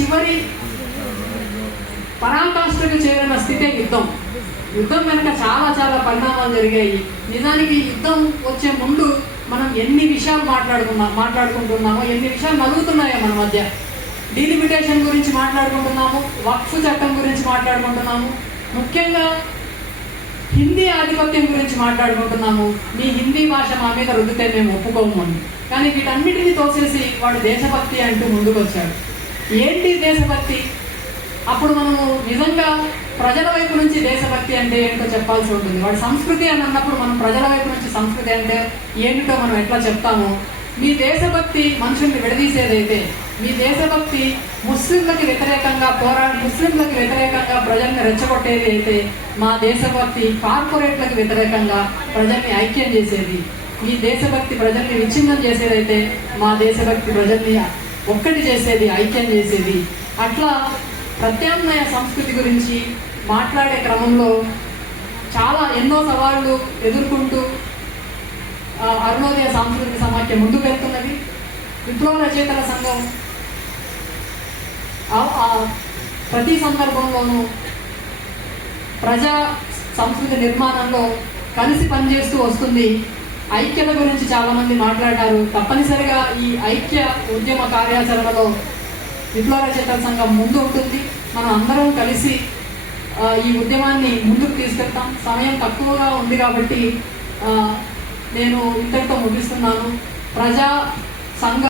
చివరి పరాకాష్ఠకు చేరిన స్థితే యుద్ధం. యుద్ధం వెనుక చాలా చాలా పరిణామాలు జరిగాయి. నిజానికి యుద్ధం వచ్చే ముందు మనం ఎన్ని విషయాలు మాట్లాడుకున్నాం మాట్లాడుకుంటున్నామో ఎన్ని విషయాలు నలుగుతున్నాయో మన మధ్య. డీలిమిటేషన్ గురించి మాట్లాడుకుంటున్నాము వక్ఫ్ చట్టం గురించి మాట్లాడుకుంటున్నాము ముఖ్యంగా హిందీ ఆధిపత్యం గురించి మాట్లాడుకుంటున్నాము. మీ హిందీ భాష మా మీద రుద్దితే మేము ఒప్పుకోము అని. కానీ వీటన్నిటిని తోసేసి వాడు దేశభక్తి అంటూ ముందుకు వచ్చాడు ఏంటి దేశభక్తి? అప్పుడు మనము నిజంగా ప్రజల వైపు నుంచి దేశభక్తి అంటే ఏంటో చెప్పాల్సి ఉంటుంది. వాడు సంస్కృతి అని అన్నప్పుడు మనం ప్రజల వైపు నుంచి సంస్కృతి అంటే ఏమిటో మనం ఎట్లా చెప్తామో మీ దేశభక్తి మనుషుల్ని విడదీసేదైతే మీ దేశభక్తి ముస్లింలకు వ్యతిరేకంగా పోరా ముస్లింలకు వ్యతిరేకంగా ప్రజల్ని రెచ్చగొట్టేది అయితే మా దేశభక్తి కార్పొరేట్లకు వ్యతిరేకంగా ప్రజల్ని ఐక్యం చేసేది. మీ దేశభక్తి ప్రజల్ని విచ్ఛిన్నం చేసేదైతే మా దేశభక్తి ప్రజల్ని ఒక్కటి చేసేది ఐక్యం చేసేది. అట్లా ప్రత్యామ్నాయ సంస్కృతి గురించి మాట్లాడే క్రమంలో చాలా ఎన్నో సవాళ్ళు ఎదుర్కొంటూ అరుణోదయ సాంస్కృతిక సమాఖ్య ముందుకు వెళ్తున్నది విప్లవ రచయితల సంఘం ప్రతి సందర్భంలోనూ ప్రజా సంస్కృతి నిర్మాణంలో కలిసి పనిచేస్తూ వస్తుంది. ఐక్యత గురించి చాలామంది మాట్లాడారు. తప్పనిసరిగా ఈ ఐక్య ఉద్యమ కార్యాచరణలో విప్లవ రచయితల సంఘం ముందు ఉంటుంది. మనం అందరం కలిసి ఈ ఉద్యమాన్ని ముందుకు తీసుకెళ్తాం. సమయం తక్కువగా ఉంది కాబట్టి నేను ఇంతటితో ముగిస్తున్నాను. ప్రజా సంఘ